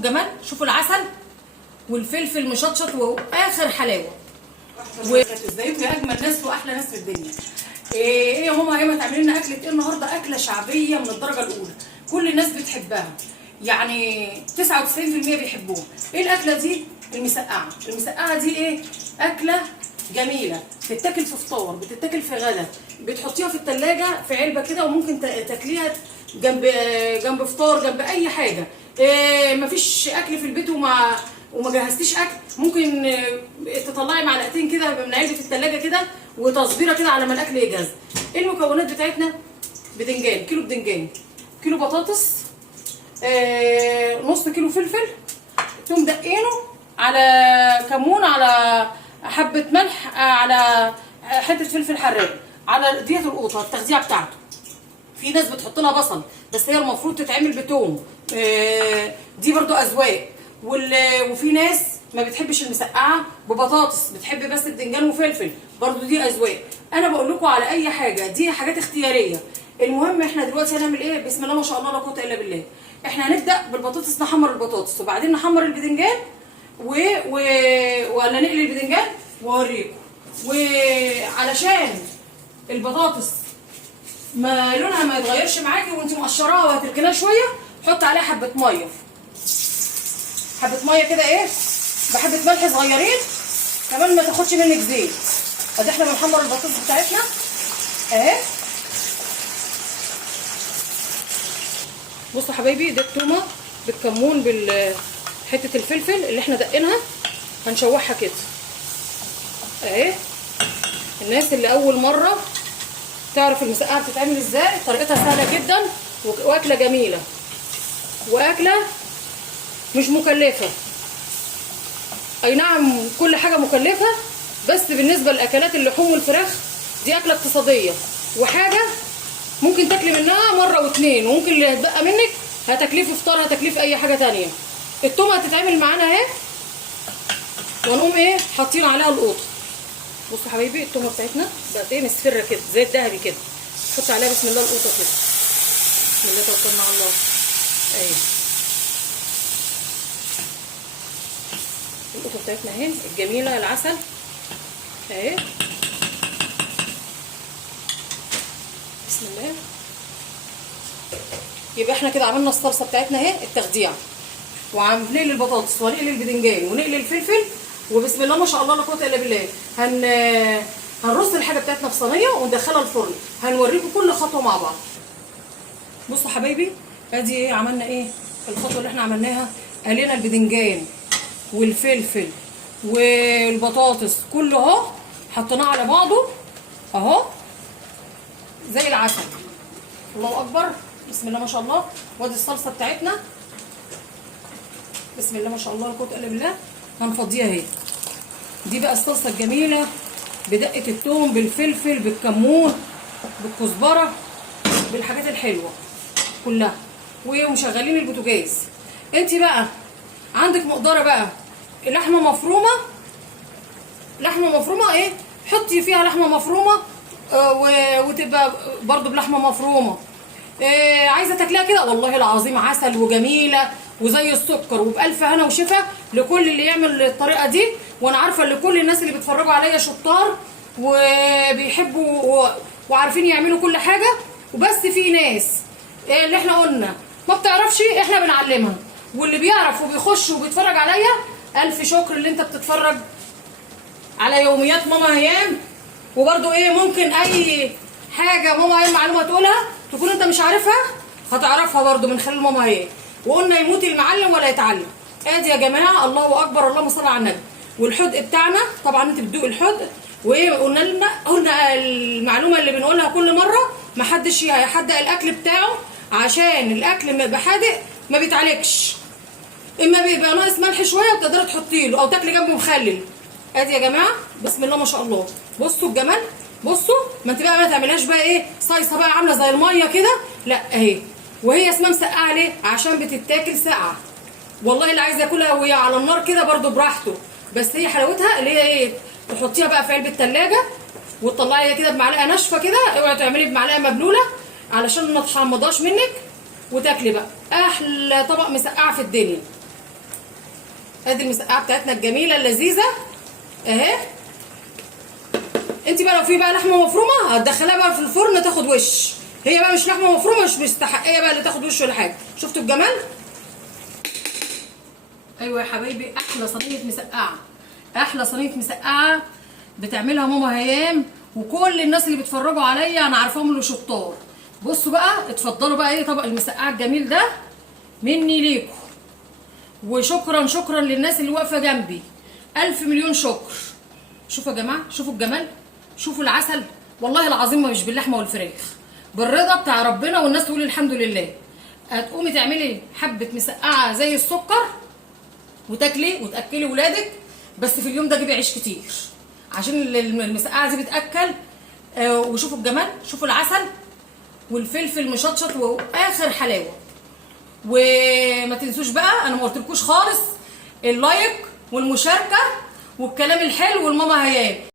الجمال، شوفوا العسل والفلفل مشطشط واخر حلاوه. ازيكم يا اجمل ناس واحلى ناس في الدنيا. ايه يا ماما، هي تعملي لنا اكله ايه النهارده؟ اكله شعبيه من الدرجه الاولى، كل الناس بتحبها، يعني 99% بيحبوها. ايه الاكله دي؟ المسقعه. المسقعه دي ايه؟ اكله جميله، بتتاكل في فطار، بتتاكل في غدا، بتحطيها في التلاجة في علبه كده، وممكن تاكليها جنب فطار، جنب اي حاجه. مفيش اكل في البيت وما جهزتيش اكل، ممكن تطلعي معلقتين كده من علبه التلاجة كده وتصبيره كده على ما الاكل يجهز. ايه المكونات بتاعتنا؟ بدنجان، كيلو بدنجان، كيلو بطاطس، نص كيلو فلفل، تقوم دقينه على كمون، على حبه ملح، على حته فلفل حراق، على ديت القوطه التغذيه بتاعته. في ناس بتحط لها بصل، بس هي المفروض تتعمل بتوم، دي برضو اذواق. وفي ناس ما بتحبش المسقعه ببطاطس، بتحب بس بدنجان وفلفل، برضو دي اذواق. انا بقول لكم على اي حاجه، دي حاجات اختياريه. المهم احنا دلوقتي هنعمل ايه؟ بسم الله ما شاء الله لا قوه الا بالله. احنا هنبدا بالبطاطس، نحمر البطاطس وبعدين نحمر البدنجان ولا نقلي البدنجان واوريكم. وعلشان البطاطس ما لونها ما يتغيرش معاكي وانت مقشراها وهتركنيها شويه، حط عليها حبه ميه، حبه ميه كده، ايه، بحبه ملح صغيرين كمان، ما تاخدش منك زيت. ادي احنا بنحمر البطاطس بتاعتنا اهي. بصوا حبايبي، ده التومه بالكمون بحته الفلفل اللي احنا دقينها، هنشوحها كده اهي. الناس اللي اول مره تعرف المسقعه بتتعمل ازاي، طريقتها سهله جدا واكله جميله، واكله مش مكلفه. اي نعم كل حاجه مكلفه، بس بالنسبه لاكلات اللحوم والفراخ دي اكله اقتصاديه، وحاجه ممكن تاكلي منها مره واتنين، وممكن اللي هتبقى منك هتاكليه في فطار، هتاكليه في اي حاجه تانيه. التومه هتتعمل معانا اهي، ونقوم ايه حاطين عليها القوطه. بصوا حبايبي، التومه بتاعتنا بقت ايه، مصفره كده زي الذهبي كده. نحط عليها بسم الله القوطه كده، بسم الله توكلنا على الله اهي. القوطه بتاعتنا اهي الجميله، العسل اهي، بسم الله. يبقى احنا كده عملنا الصلصه بتاعتنا اهي، التخديع، وهنقلي البطاطس ونقلي البدنجان ونقلي الفلفل، وبسم الله ما شاء الله لا قوه الا بالله. هنرص الحاجه بتاعتنا في صينيه وندخلها الفرن، هنوريكم كل خطوه مع بعض. بصوا حبايبي، ادي ايه عملنا، ايه الخطوه اللي احنا عملناها؟ قلينا البدنجان والفلفل والبطاطس كله اهو، حطيناه على بعضه اهو زي العسل. الله اكبر، بسم الله ما شاء الله. وادي الصلصه بتاعتنا، بسم الله ما شاء الله لا قوه الا بالله. هنفضيها اهي. دي بقى الصلصه الجميله بدقه الثوم بالفلفل بالكمون بالكزبره بالحاجات الحلوه كلها، ومشغلين البوتاجاز. انت بقى عندك مقدره بقى لحمه مفرومه، لحمه مفرومه ايه، حطي فيها لحمه مفرومه، وتبقى برضو بلحمه مفرومه. عايزه تاكليها كده والله العظيم عسل وجميله وزي السكر، وبألف هنا وشفا لكل اللي يعمل الطريقه دي. وانا عارفه ان كل الناس اللي بيتفرجوا عليا شطار وبيحبوا وعارفين يعملوا كل حاجه، وبس في ناس اللي احنا قلنا ما بتعرفش، احنا بنعلمها، واللي بيعرف وبيخش وبيتفرج عليا الف شكر اللي انت بتتفرج على يوميات ماما هيام. وبرده ايه، ممكن اي حاجه ماما هيام معلومه تقولها تكون انت مش عارفها، هتعرفها برده من خلال ماما هيام. وقلنا يموت المعلم ولا يتعلم. ادي يا جماعه، الله اكبر، اللهم صل على النبي. والحدق بتاعنا طبعا انت بتدوق الحدق، وايه قلنا المعلومه اللي بنقولها كل مره، ما حدش يحدق الاكل بتاعه، عشان الاكل ما يبقى حادق ما بيتعالجش، اما بيبقى ناقص ملح شويه وتقدري تحطي له او تاكلي جنبه مخلل. ادي يا جماعه بسم الله ما شاء الله. بصوا الجمال، بصوا. ما انت بقى ما تعملهاش بقى ايه صيصه بقى عامله زي الميه كده، لا اهي. وهي اسمها مسقعه ليه؟ عشان بتتاكل ساقعه. والله اللي عايز ياكلها وهي على النار كده برده براحته، بس هي حلاوتها اللي هي ايه، تحطيها بقى في علبه ثلاجه وتطلعيها كده بمعلقه ناشفه كده، اوعي تعملي بمعلقه مبلوله علشان ما تحمضهاش منك، وتاكلي بقى احلى طبق مسقعه في الدنيا. ادي المسقعه بتاعتنا الجميله اللذيذه اهي. انت بقى لو في بقى لحمه مفرومه هتدخلها بقى في الفرن تاخد وش، هي بقى مش لحمه مفرومه مش مستحقيه بقى اللي تاخد وش ولا حاجه. شفتوا الجمال؟ ايوه يا حبايبي، احلى صينيه مسقعه، احلى صينيه مسقعه بتعملها ماما هيام، وكل الناس اللي بيتفرجوا عليا انا عارفاهم اللي شطار. بصوا بقى، اتفضلوا بقى ايه طبق المسقعه الجميل ده مني ليكم، وشكرا شكرا للناس اللي واقفه جنبي، الف مليون شكر. شوفوا يا جماعه، شوفوا الجمال، شوفوا العسل، والله العظيم مش باللحمه والفراخ، بالرضا بتاع ربنا، والناس تقول الحمد لله. هتقومي تعملي حبه مسقعه زي السكر وتاكلي وتاكلي ولادك، بس في اليوم ده جيبي عيش كتير عشان المسقعه دي بتاكل. وشوفوا الجمال، شوفوا العسل والفلفل مشطشط واخر حلاوه. وما تنسوش بقى، انا ما قلتلكوش خالص، اللايك والمشاركه والكلام الحلو والماما هيام.